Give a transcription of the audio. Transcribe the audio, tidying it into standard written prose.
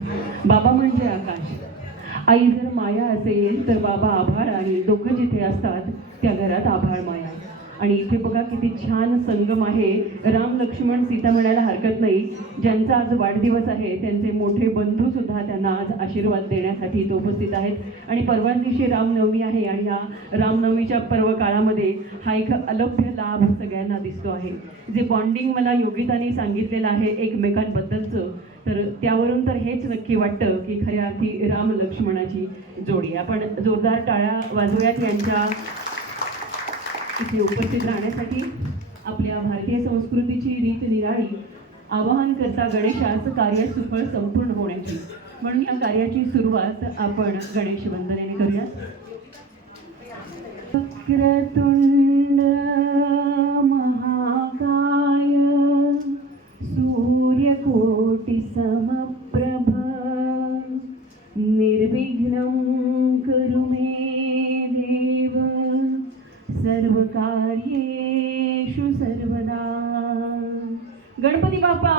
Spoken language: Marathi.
बाबा म्हणजे आकाश. आई जर माया असेल तर बाबा आभाळ आणि दोघं जिथे असतात त्या घरात आभाळ माया. आणि इथे बघा किती छान संगम आहे. राम लक्ष्मण सीता म्हणायला हरकत नाही. ज्यांचा आज वाढदिवस आहे त्यांचे मोठे बंधू सुद्धा त्यांना आज आशीर्वाद देण्यासाठी इथे उपस्थित आहेत. आणि परवाच दिवशी रामनवमी आहे आणि या रामनवमीच्या पर्व काळामध्ये हा एक अलभ्य लाभ सगळ्यांना दिसतो आहे. जे बॉन्डिंग मला योगिताने सांगितलेलं आहे एकमेकांबद्दलचं, तर त्यावरून तर हेच नक्की वाटतं की खऱ्या अर्थी राम लक्ष्मणाची जोडी. आपण जोरदार टाळ्या वाजवूयात यांच्या इथे उपस्थित राहण्यासाठी. आपल्या भारतीय संस्कृतीची रीत निराळी आवाहन करता गणेशाचं कार्य सुफळ संपूर्ण होण्याची, म्हणून या कार्याची सुरुवात आपण गणेश वंदनेने करूयात. वक्रतुंड महाकाय सूर्यकोटि समप्रभ निर्विघ्नं कुरु मे देव सर्वकार्येषु सर्वदा. गणपती बाप्पा